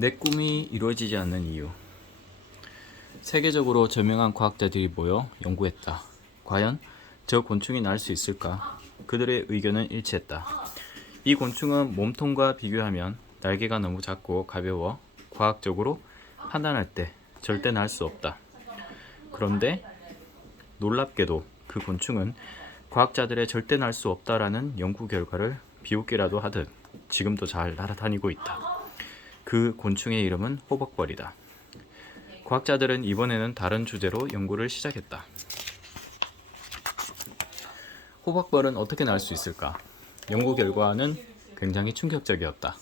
내 꿈이 이루어지지 않는 이유. 세계적으로 저명한 과학자들이 모여 연구했다. 과연 저 곤충이 날 수 있을까? 그들의 의견은 일치했다. 이 곤충은 몸통과 비교하면 날개가 너무 작고 가벼워 과학적으로 판단할 때 절대 날 수 없다. 그런데 놀랍게도 그 곤충은 과학자들의 절대 날 수 없다라는 연구 결과를 비웃기라도 하듯 지금도 잘 날아다니고 있다. 그 곤충의 이름은 호박벌이다. 과학자들은 이번에는 다른 주제로 연구를 시작했다. 호박벌은 어떻게 날 수 있을까? 연구 결과는 굉장히 충격적이었다.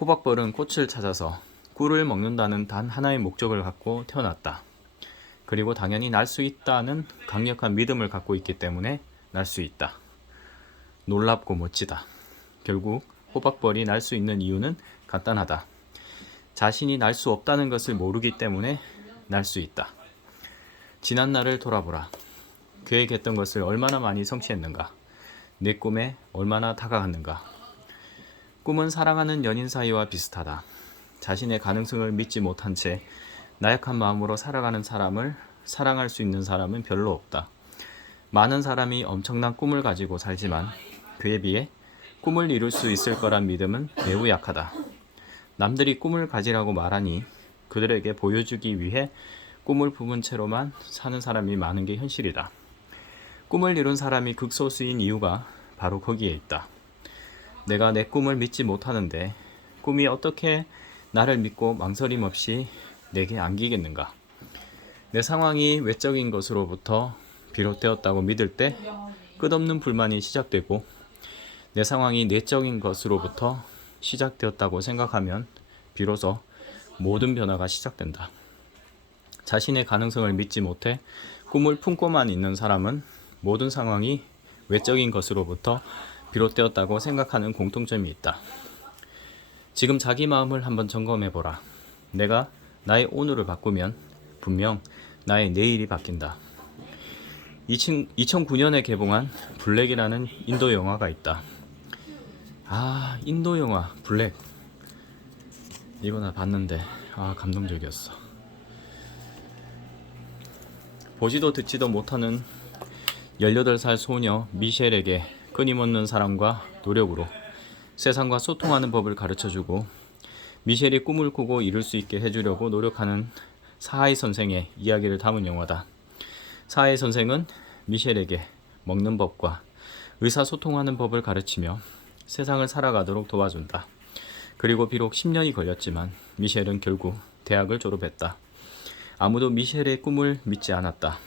호박벌은 꽃을 찾아서 꿀을 먹는다는 단 하나의 목적을 갖고 태어났다. 그리고 당연히 날 수 있다는 강력한 믿음을 갖고 있기 때문에 날 수 있다. 놀랍고 멋지다. 결국 호박벌이 날 수 있는 이유는 간단하다. 자신이 날 수 없다는 것을 모르기 때문에 날 수 있다. 지난 날을 돌아보라. 계획했던 것을 얼마나 많이 성취했는가? 내 꿈에 얼마나 다가갔는가? 꿈은 사랑하는 연인 사이와 비슷하다. 자신의 가능성을 믿지 못한 채 나약한 마음으로 살아가는 사람을 사랑할 수 있는 사람은 별로 없다. 많은 사람이 엄청난 꿈을 가지고 살지만 그에 비해 꿈을 이룰 수 있을 거란 믿음은 매우 약하다. 남들이 꿈을 가지라고 말하니 그들에게 보여주기 위해 꿈을 품은 채로만 사는 사람이 많은 게 현실이다. 꿈을 이룬 사람이 극소수인 이유가 바로 거기에 있다. 내가 내 꿈을 믿지 못하는데 꿈이 어떻게 나를 믿고 망설임 없이 내게 안기겠는가? 내 상황이 외적인 것으로부터 비롯되었다고 믿을 때 끝없는 불만이 시작되고 내 상황이 내적인 것으로부터 시작되었다고 생각하면 비로소 모든 변화가 시작된다. 자신의 가능성을 믿지 못해 꿈을 품고만 있는 사람은 모든 상황이 외적인 것으로부터 비롯되었다고 생각하는 공통점이 있다. 지금 자기 마음을 한번 점검해보라. 내가 나의 오늘을 바꾸면 분명 나의 내일이 바뀐다. 2009년에 개봉한 블랙이라는 인도 영화가 있다. 인도 영화 블랙. 이거 나 봤는데 감동적이었어. 보지도 듣지도 못하는 18살 소녀 미셸에게 끊임없는 사랑과 노력으로 세상과 소통하는 법을 가르쳐주고 미셸이 꿈을 꾸고 이룰 수 있게 해주려고 노력하는 사하이 선생의 이야기를 담은 영화다. 사하이 선생은 미셸에게 먹는 법과 의사소통하는 법을 가르치며 세상을 살아가도록 도와준다. 그리고 비록 10년이 걸렸지만 미셸은 결국 대학을 졸업했다. 아무도 미셸의 꿈을 믿지 않았다.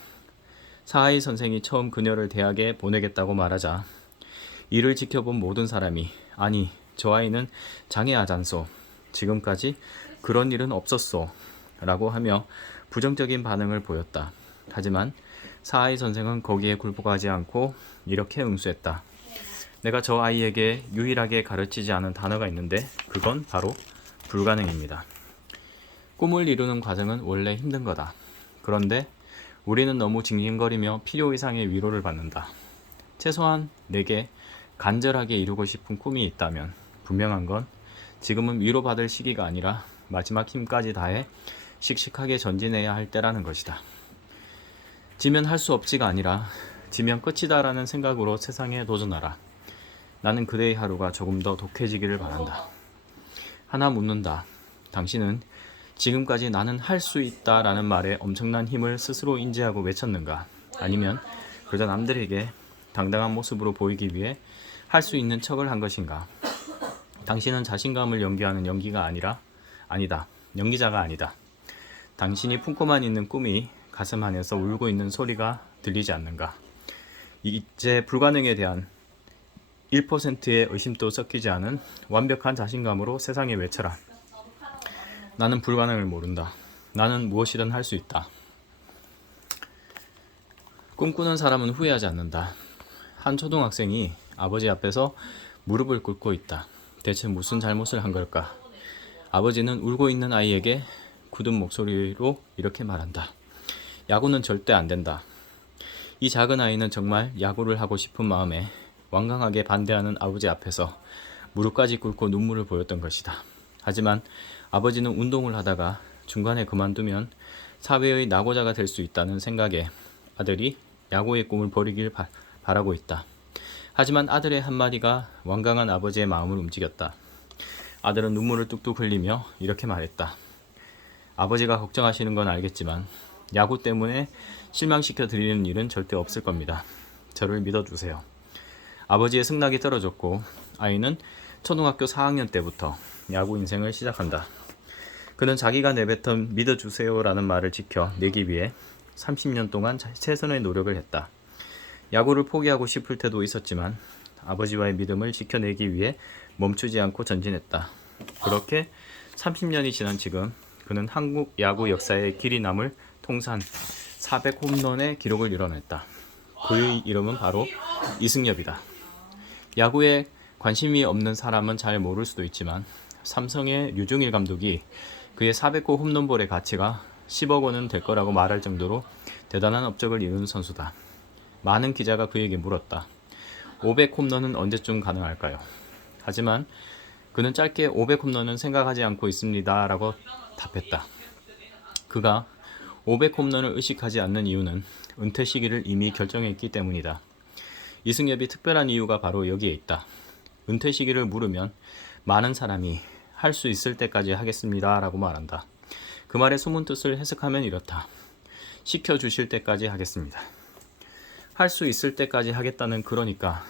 사하이 선생이 처음 그녀를 대학에 보내겠다고 말하자 이를 지켜본 모든 사람이 아니 저 아이는 장애하잖소. 지금까지 그런 일은 없었소. 라고 하며 부정적인 반응을 보였다. 하지만 사하이 선생은 거기에 굴복하지 않고 이렇게 응수했다. 내가 저 아이에게 유일하게 가르치지 않은 단어가 있는데 그건 바로 불가능입니다. 꿈을 이루는 과정은 원래 힘든 거다. 그런데 우리는 너무 징징거리며 필요 이상의 위로를 받는다. 최소한 내게 간절하게 이루고 싶은 꿈이 있다면 분명한 건 지금은 위로받을 시기가 아니라 마지막 힘까지 다해 씩씩하게 전진해야 할 때라는 것이다. 지면 할 수 없지가 아니라 지면 끝이다라는 생각으로 세상에 도전하라. 나는 그대의 하루가 조금 더 독해지기를 바란다. 하나 묻는다. 당신은 지금까지 나는 할 수 있다 라는 말에 엄청난 힘을 스스로 인지하고 외쳤는가? 아니면 그저 남들에게 당당한 모습으로 보이기 위해 할 수 있는 척을 한 것인가? 당신은 자신감을 연기하는 아니다. 연기자가 아니다. 당신이 품고만 있는 꿈이 가슴 안에서 울고 있는 소리가 들리지 않는가? 이제 불가능에 대한 1%의 의심도 섞이지 않은 완벽한 자신감으로 세상에 외쳐라. 나는 불가능을 모른다. 나는 무엇이든 할 수 있다. 꿈꾸는 사람은 후회하지 않는다. 한 초등학생이 아버지 앞에서 무릎을 꿇고 있다. 대체 무슨 잘못을 한 걸까? 아버지는 울고 있는 아이에게 굳은 목소리로 이렇게 말한다. 야구는 절대 안 된다. 이 작은 아이는 정말 야구를 하고 싶은 마음에 완강하게 반대하는 아버지 앞에서 무릎까지 꿇고 눈물을 보였던 것이다. 하지만 아버지는 운동을 하다가 중간에 그만두면 사회의 낙오자가 될 수 있다는 생각에 아들이 야구의 꿈을 버리길 바라고 있다. 하지만 아들의 한마디가 완강한 아버지의 마음을 움직였다. 아들은 눈물을 뚝뚝 흘리며 이렇게 말했다. 아버지가 걱정하시는 건 알겠지만 야구 때문에 실망시켜 드리는 일은 절대 없을 겁니다. 저를 믿어주세요. 아버지의 승낙이 떨어졌고 아이는 초등학교 4학년 때부터 야구 인생을 시작한다. 그는 자기가 내뱉은 믿어주세요라는 말을 지켜내기 위해 30년 동안 최선의 노력을 했다. 야구를 포기하고 싶을 때도 있었지만 아버지와의 믿음을 지켜내기 위해 멈추지 않고 전진했다. 그렇게 30년이 지난 지금 그는 한국 야구 역사에 길이 남을 통산 400홈런의 기록을 이뤄냈다. 그의 이름은 바로 이승엽이다. 야구에 관심이 없는 사람은 잘 모를 수도 있지만 삼성의 류중일 감독이 그의 400호 홈런볼의 가치가 10억 원은 될 거라고 말할 정도로 대단한 업적을 이룬 선수다. 많은 기자가 그에게 물었다. 500 홈런은 언제쯤 가능할까요? 하지만 그는 짧게 500 홈런은 생각하지 않고 있습니다 라고 답했다. 그가 500 홈런을 의식하지 않는 이유는 은퇴 시기를 이미 결정했기 때문이다. 이승엽이 특별한 이유가 바로 여기에 있다. 은퇴 시기를 물으면 많은 사람이 할 수 있을 때까지 하겠습니다 라고 말한다. 그 말의 숨은 뜻을 해석하면 이렇다. 시켜주실 때까지 하겠습니다. 할 수 있을 때까지 하겠다는 그러니까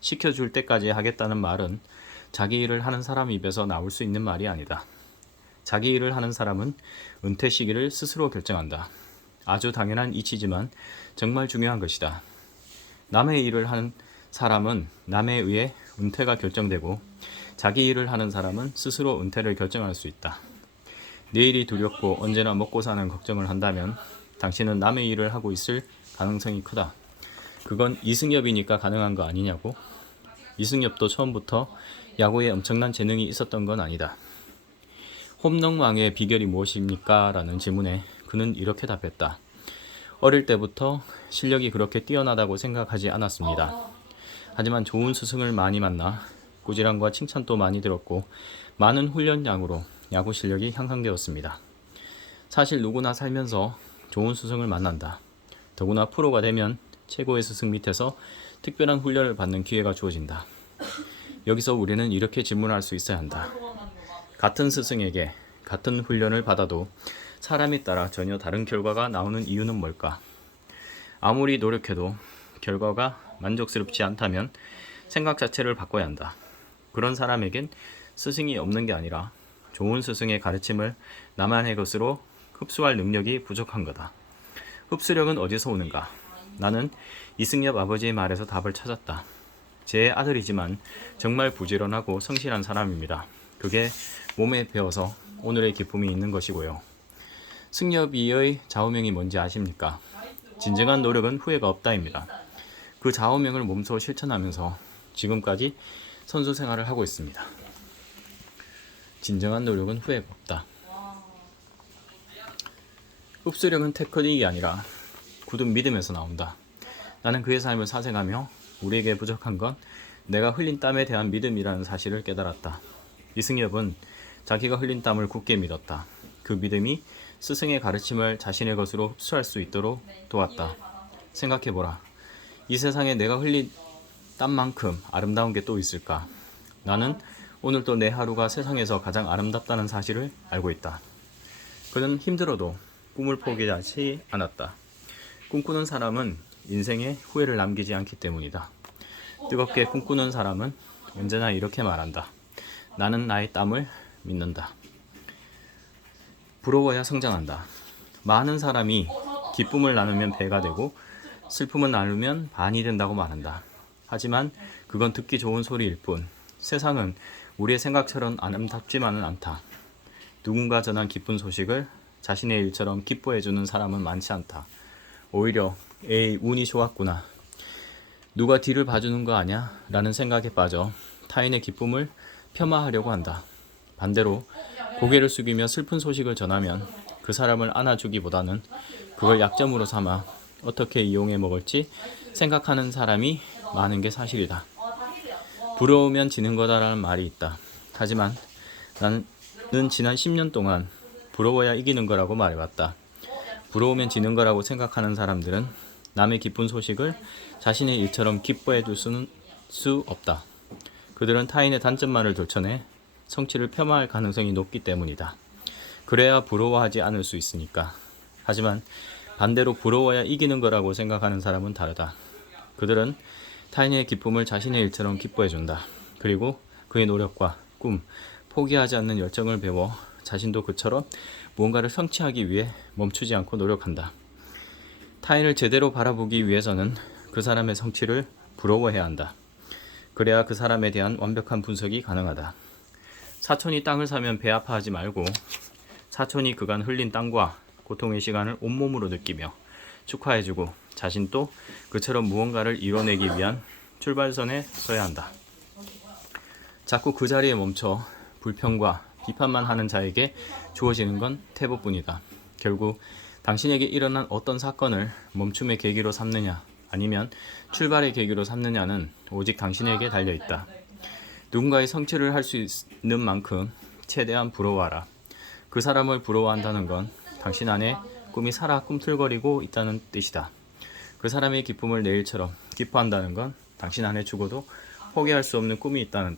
시켜줄 때까지 하겠다는 말은 자기 일을 하는 사람 입에서 나올 수 있는 말이 아니다. 자기 일을 하는 사람은 은퇴 시기를 스스로 결정한다. 아주 당연한 이치지만 정말 중요한 것이다. 남의 일을 하는 사람은 남에 의해 은퇴가 결정되고 자기 일을 하는 사람은 스스로 은퇴를 결정할 수 있다. 내일이 두렵고 언제나 먹고 사는 걱정을 한다면 당신은 남의 일을 하고 있을 가능성이 크다. 그건 이승엽이니까 가능한 거 아니냐고? 이승엽도 처음부터 야구에 엄청난 재능이 있었던 건 아니다. 홈런왕의 비결이 무엇입니까? 라는 질문에 그는 이렇게 답했다. 어릴 때부터 실력이 그렇게 뛰어나다고 생각하지 않았습니다. 하지만 좋은 스승을 많이 만나 꾸지람과 칭찬도 많이 들었고 많은 훈련량으로 야구 실력이 향상되었습니다. 사실 누구나 살면서 좋은 스승을 만난다. 더구나 프로가 되면 최고의 스승 밑에서 특별한 훈련을 받는 기회가 주어진다. 여기서 우리는 이렇게 질문할 수 있어야 한다. 같은 스승에게 같은 훈련을 받아도 사람에 따라 전혀 다른 결과가 나오는 이유는 뭘까? 아무리 노력해도 결과가 만족스럽지 않다면 생각 자체를 바꿔야 한다. 그런 사람에겐 스승이 없는 게 아니라 좋은 스승의 가르침을 나만의 것으로 흡수할 능력이 부족한 거다. 흡수력은 어디서 오는가? 나는 이승엽 아버지의 말에서 답을 찾았다. 제 아들이지만 정말 부지런하고 성실한 사람입니다. 그게 몸에 배어서 오늘의 기쁨이 있는 것이고요. 승엽이의 좌우명이 뭔지 아십니까? 진정한 노력은 후회가 없다입니다. 그 좌우명을 몸소 실천하면서 지금까지 선수 생활을 하고 있습니다. 진정한 노력은 후회가 없다. 흡수력은 테크닉이 아니라 굳은 믿음에서 나온다. 나는 그의 삶을 사색하며 우리에게 부족한 건 내가 흘린 땀에 대한 믿음이라는 사실을 깨달았다. 이승엽은 자기가 흘린 땀을 굳게 믿었다. 그 믿음이 스승의 가르침을 자신의 것으로 흡수할 수 있도록 도왔다. 생각해보라. 이 세상에 내가 흘린 땀만큼 아름다운 게 또 있을까? 나는 오늘도 내 하루가 세상에서 가장 아름답다는 사실을 알고 있다. 그는 힘들어도 꿈을 포기하지 않았다. 꿈꾸는 사람은 인생에 후회를 남기지 않기 때문이다. 뜨겁게 꿈꾸는 사람은 언제나 이렇게 말한다. 나는 나의 땀을 믿는다. 부러워야 성장한다. 많은 사람이 기쁨을 나누면 배가 되고 슬픔을 나누면 반이 된다고 말한다. 하지만 그건 듣기 좋은 소리일 뿐 세상은 우리의 생각처럼 아름답지만은 않다. 누군가 전한 기쁜 소식을 자신의 일처럼 기뻐해주는 사람은 많지 않다. 오히려 에이 운이 좋았구나. 누가 뒤를 봐주는 거 아냐? 라는 생각에 빠져 타인의 기쁨을 폄하하려고 한다. 반대로 고개를 숙이며 슬픈 소식을 전하면 그 사람을 안아주기보다는 그걸 약점으로 삼아 어떻게 이용해 먹을지 생각하는 사람이 많은 게 사실이다. 부러우면 지는 거다라는 말이 있다. 하지만 나는 지난 10년 동안 부러워야 이기는 거라고 말해왔다. 부러우면 지는 거라고 생각하는 사람들은 남의 기쁜 소식을 자신의 일처럼 기뻐해 둘 수 없다. 그들은 타인의 단점만을 들춰내 성취를 폄하할 가능성이 높기 때문이다. 그래야 부러워하지 않을 수 있으니까. 하지만 반대로 부러워야 이기는 거라고 생각하는 사람은 다르다. 그들은 타인의 기쁨을 자신의 일처럼 기뻐해준다. 그리고 그의 노력과 꿈, 포기하지 않는 열정을 배워 자신도 그처럼 무언가를 성취하기 위해 멈추지 않고 노력한다. 타인을 제대로 바라보기 위해서는 그 사람의 성취를 부러워해야 한다. 그래야 그 사람에 대한 완벽한 분석이 가능하다. 사촌이 땅을 사면 배 아파하지 말고 사촌이 그간 흘린 땀과 고통의 시간을 온몸으로 느끼며 축하해주고 자신도 그처럼 무언가를 이뤄내기 위한 출발선에 서야 한다. 자꾸 그 자리에 멈춰 불평과 비판만 하는 자에게 주어지는 건 태보뿐이다. 결국 당신에게 일어난 어떤 사건을 멈춤의 계기로 삼느냐 아니면 출발의 계기로 삼느냐는 오직 당신에게 달려있다. 누군가의 성취를 할 수 있는 만큼 최대한 부러워하라. 그 사람을 부러워한다는 건 당신 안에 꿈이 살아 꿈틀거리고 있다는 뜻이다. 그 사람의 기쁨을 내 일처럼 기뻐한다는 건 당신 안에 죽어도 포기할 수 없는 꿈이 있다는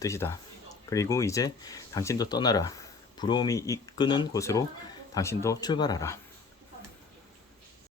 뜻이다. 그리고 이제 당신도 떠나라. 부러움이 이끄는 곳으로 당신도 출발하라.